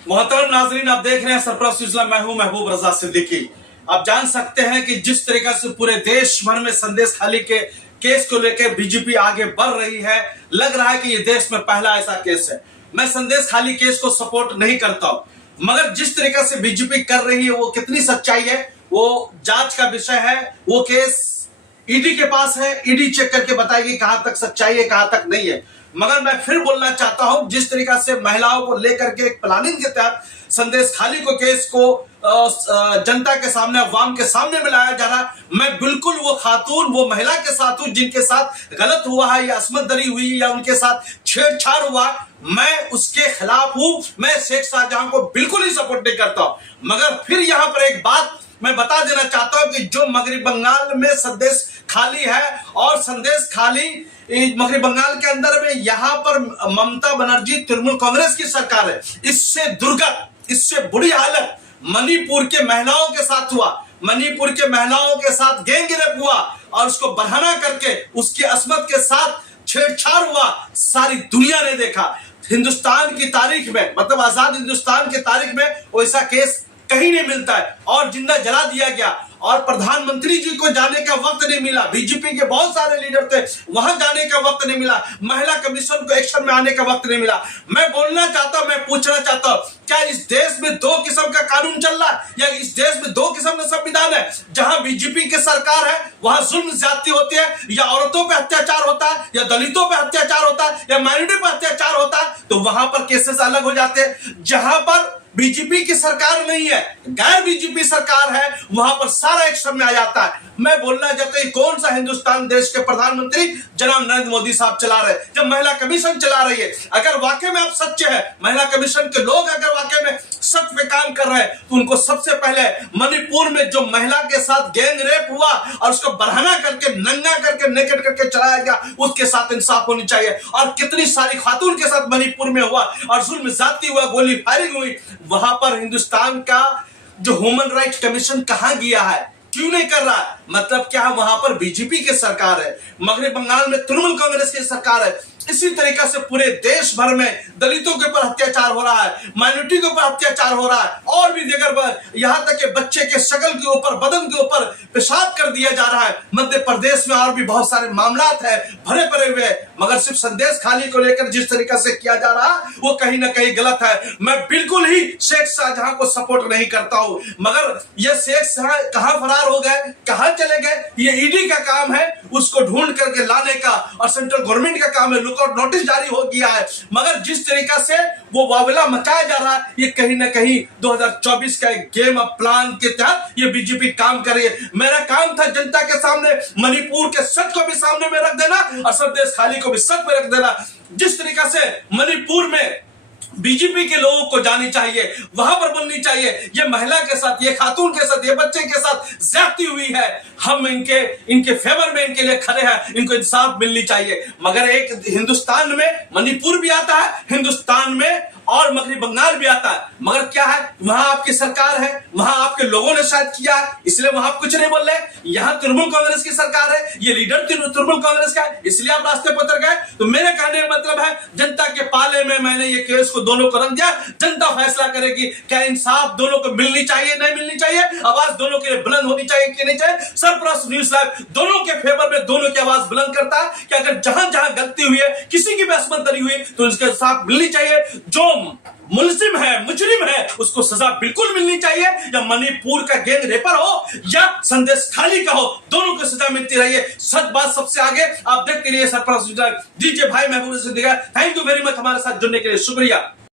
मोहतरम नाजरीन, आप देख रहे हैं सरफराज सिलसिला। मैं हूं महबूब रजा सिद्दीकी। आप जान सकते हैं कि जिस तरीके से पूरे देश भर में संदेश खाली के केस को लेकर बीजेपी आगे बढ़ रही है, लग रहा है कि ये देश में पहला ऐसा केस है। मैं संदेश खाली केस को सपोर्ट नहीं करता हूं, मगर जिस तरीके से बीजेपी कर रही है वो कितनी सच्चाई है वो जांच का विषय है। वो केस ईडी के पास है, ईडी चेक करके बताएगी कहां तक सच्चाई है कहां तक नहीं है। मगर मैं फिर बोलना चाहता हूं, जिस तरीका से महिलाओं को लेकर के एक प्लानिंग के तहत संदेश खाली को केस को जनता के सामने, अवाम के सामने में लाया जा रहा, मैं बिल्कुल वो खातून, वो महिला के साथ हूं जिनके साथ गलत हुआ है या असमत दरी हुई या उनके साथ छेड़छाड़ हुआ, मैं उसके खिलाफ हूं। मैं शेख शाहजहां को बिल्कुल ही सपोर्ट नहीं करता। मगर फिर यहां पर एक बात मैं बता देना चाहता हूं कि जो मगरबी बंगाल में संदेश खाली है और संदेश खाली मगरबी बंगाल के अंदर में यहां पर ममता बनर्जी तृणमूल कांग्रेस की सरकार है। इससे दुर्गत, इससे बुरी हालत मणिपुर के महिलाओं के साथ हुआ। मणिपुर के महिलाओं के साथ गैंग रेप हुआ और उसको बढ़ाना करके उसकी असमत के साथ छेड़छाड़ हुआ। सारी दुनिया ने देखा। हिंदुस्तान की तारीख में, मतलब आजाद हिंदुस्तान की तारीख में वैसा केस कहीं नहीं मिलता है और जिंदा जला दिया गया। और प्रधानमंत्री जी को जाने का वक्त नहीं मिला, बीजेपी के बहुत सारे लीडर थे, वहां जाने का वक्त नहीं मिला, महिला कमीशन को एक्शन में आने का वक्त नहीं मिला। मैं बोलना चाहता हूं, मैं पूछना चाहता हूं, क्या इस देश में दो किस्म का कानून चल रहा है या इस देश में दो किस्म का संविधान है? जहां बीजेपी की सरकार है वहां जुल्म ज्यादती होती है, या औरतों पर अत्याचार होता है, या दलितों पर अत्याचार होता है, या माइनॉरिटी पर अत्याचार होता है, तो वहां पर केसेस अलग हो जाते हैं। जहां पर बीजेपी की सरकार नहीं है, गैर बीजेपी सरकार है, वहां पर सारा एक्शन में आ जाता है। मैं बोलना चाहता हूं, कौन सा हिंदुस्तान देश के प्रधानमंत्री जनाब नरेंद्र मोदी साहब चला रहे, जब महिला कमीशन चला रही है। अगर वाकई में आप सच्चे हैं, महिला कमीशन के लोग अगर वाकई में सच पे काम कर रहे हैं, तो उनको सबसे पहले मणिपुर में जो महिला के साथ गैंग रेप हुआ और उसको बढ़ाना करके, नंगा करके, नेकेड करके चलाया गया, उसके साथ इंसाफ होनी चाहिए। और कितनी सारी खातून के साथ मणिपुर में हुआ और जुल्म ज्यादती हुआ, गोली फायरिंग हुई, वहां पर हिंदुस्तान का जो ह्यूमन राइट्स कमीशन कहां गया है, क्यों नहीं कर रहा? मतलब क्या वहां पर बीजेपी की सरकार है, मगरबी बंगाल में तृणमूल कांग्रेस की सरकार है। इसी तरीके से पूरे देश भर में दलितों के ऊपर अत्याचार हो रहा है, माइनॉरिटी के ऊपर अत्याचार हो रहा है, और भी जगह यहां तक कि बच्चे के शक्ल के ऊपर, बदन के ऊपर पेशाब कर दिया जा रहा है। मध्य प्रदेश में और भी बहुत सारे मामला है भरे पड़े हुए, मगर सिर्फ संदेश खाली को लेकर जिस तरीके से किया जा रहा वो कहीं ना कहीं गलत है। मैं बिल्कुल ही शेख शाहजहां को सपोर्ट नहीं करता हूं, मगर ये शेख शाह कहां फरार हो गए, कहां चले गए, ये ईडी का काम है उसको ढूंढ करके लाने का, और सेंट्रल गवर्नमेंट का काम है। लुकआउट नोटिस जारी हो गया है, मगर जिस तरीका से वो वावला मचाया जा रहा है, ये कहीं ना कहीं 2024 का एक गेम ऑफ प्लान के तहत ये बीजेपी काम कर रही है। मेरा काम था जनता के सामने मणिपुर के सच को भी सामने में रख देना और संदेश खाली को भी सच में रख देना। जिस तरीका से मणिपुर में बीजेपी के लोगों को जानी चाहिए, वहां पर बननी चाहिए। ये महिला के साथ, ये खातून के साथ, ये बच्चे के साथ ज्यादती हुई है, हम इनके फेवर में इनके लिए खड़े हैं, इनको इंसाफ मिलनी चाहिए। मगर एक हिंदुस्तान में मणिपुर भी आता है, हिंदुस्तान में और मगरबी बंगाल भी आता है, मगर क्या है, वहां आपकी सरकार है, वहां आपके लोगों ने शायद किया है, इसलिए वहां आप कुछ नहीं बोल रहे। यहाँ तृणमूल कांग्रेस की सरकार है, ये लीडर तृणमूल कांग्रेस का है, इसलिए आप रास्ते पर उतर गए। तो मेरे कहने का मतलब है, जनता के पाले में मैंने ये केस को दोनों को रख दिया। जनता फैसला करेगी क्या इंसाफ दोनों को मिलनी चाहिए, नहीं मिलनी चाहिए, आवाज दोनों के लिए बुलंद होनी चाहिए कि नहीं चाहिए। सरफराज न्यूज़ लाइव दोनों के फेवर में, दोनों की आवाज बुलंद करता है कि अगर जहां जहां गलती हुई है, किसी की भी असमत दरी हुई, तो उसके इंसाफ मिलनी चाहिए। जो मुलजिम है, मुजरिम है, उसको सजा बिल्कुल मिलनी चाहिए। या मणिपुर का गैंग रेपर हो या संदेश खाली का हो, दोनों को सजा मिलती रही है। सच बात सबसे आगे। आप देखते रहिए सरफराज न्यूज़ लाइव। दीजिए भाई महबूब Siddiqui. Thank you very much हमारे साथ जुड़ने के लिए, शुक्रिया।